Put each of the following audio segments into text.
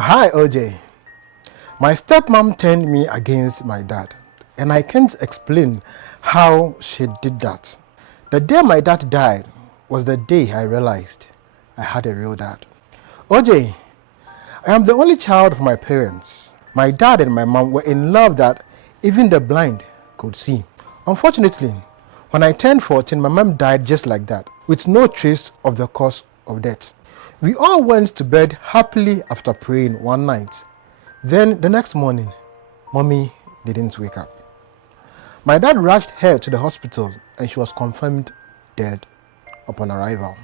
Hi, OJ. My stepmom turned me against my dad, and I can't explain how she did that. The day my dad died was the day I realized I had a real dad. OJ, I am the only child of my parents. My dad and my mom were in love that even the blind could see. Unfortunately, when I turned 14, my mom died just like that, with no trace of the cause of death. We all went to bed happily after praying one night. Then the next morning, mommy didn't wake up. My dad rushed her to the hospital and she was confirmed dead upon arrival.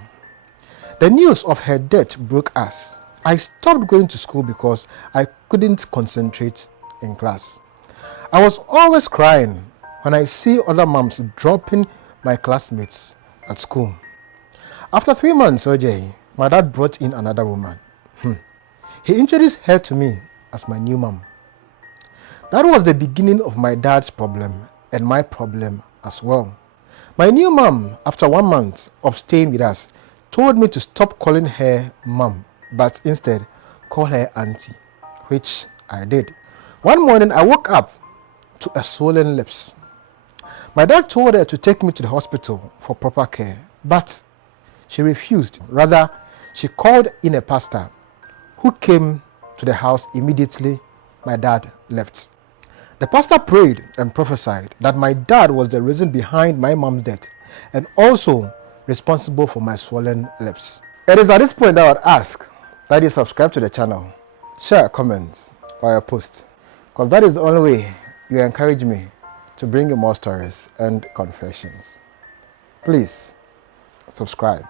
The news of her death broke us. I stopped going to school because I couldn't concentrate in class. I was always crying when I see other moms dropping my classmates at school. After 3 months, OJ, my dad brought in another woman. He introduced her to me as my new mom. That was the beginning of my dad's problem and my problem as well. My new mom, after 1 month of staying with us, told me to stop calling her mom, but instead call her auntie, which I did. One morning I woke up to a swollen lips. My dad told her to take me to the hospital for proper care, but she refused. Rather, she called in a pastor who came to the house immediately my dad left. The pastor prayed and prophesied that my dad was the reason behind my mom's death and also responsible for my swollen lips. It is at this point that I would ask that you subscribe to the channel, share a comment or a post, because that is the only way you encourage me to bring you more stories and confessions. Please subscribe.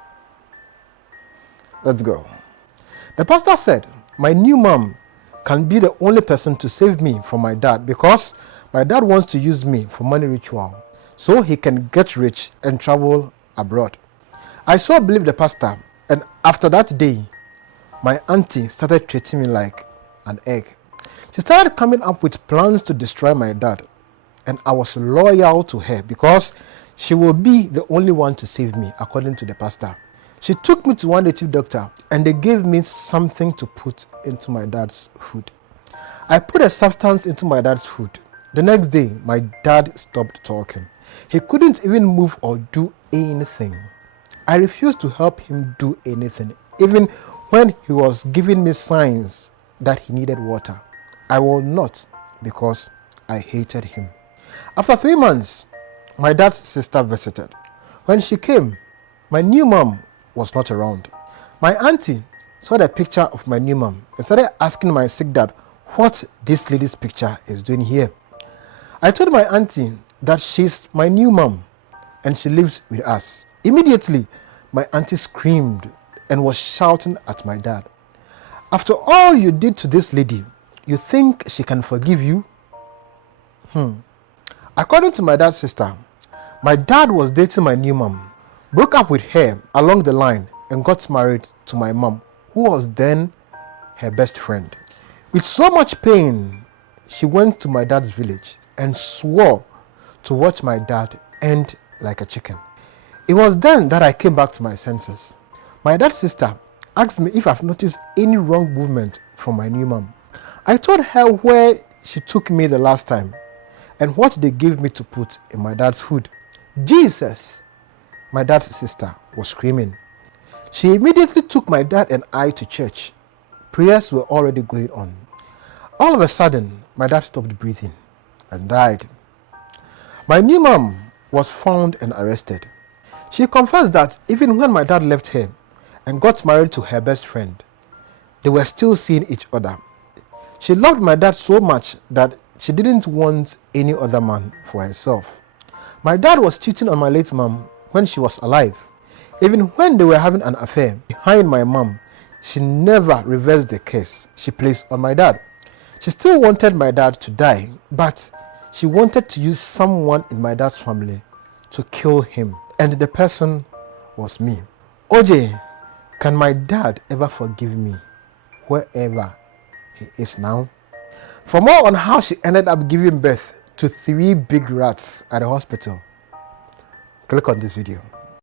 Let's go. The pastor said my new mom can be the only person to save me from my dad because my dad wants to use me for money ritual so he can get rich and travel abroad. I so believed the pastor, and after that day, my auntie started treating me like an egg. She started coming up with plans to destroy my dad, and I was loyal to her because she will be the only one to save me, according to the pastor. She took me to one native doctor and they gave me something to put into my dad's food. I put a substance into my dad's food. The next day, my dad stopped talking. He couldn't even move or do anything. I refused to help him do anything, even when he was giving me signs that he needed water. I will not, because I hated him. After 3 months, my dad's sister visited. When she came, my new mom was not around. My auntie saw the picture of my new mom and started asking my sick dad what this lady's picture is doing here. I told my auntie that she's my new mom and she lives with us. Immediately, my auntie screamed and was shouting at my dad. After all you did to this lady, you think she can forgive you? According to my dad's sister, my dad was dating my new mom, broke up with her along the line and got married to my mom, who was then her best friend. With so much pain, she went to my dad's village and swore to watch my dad end like a chicken. It was then that I came back to my senses. My dad's sister asked me if I've noticed any wrong movement from my new mom. I told her where she took me the last time and what they gave me to put in my dad's food. Jesus! My dad's sister was screaming. She immediately took my dad and I to church. Prayers were already going on. All of a sudden, my dad stopped breathing and died. My new mom was found and arrested. She confessed that even when my dad left her and got married to her best friend, they were still seeing each other. She loved my dad so much that she didn't want any other man for herself. My dad was cheating on my late mom when she was alive. Even when they were having an affair behind my mom, she never reversed the curse she placed on my dad. She still wanted my dad to die, but she wanted to use someone in my dad's family to kill him, and the person was me. OJ, can my dad ever forgive me wherever he is now? For more on how she ended up giving birth to 3 big rats at the hospital, click on this video.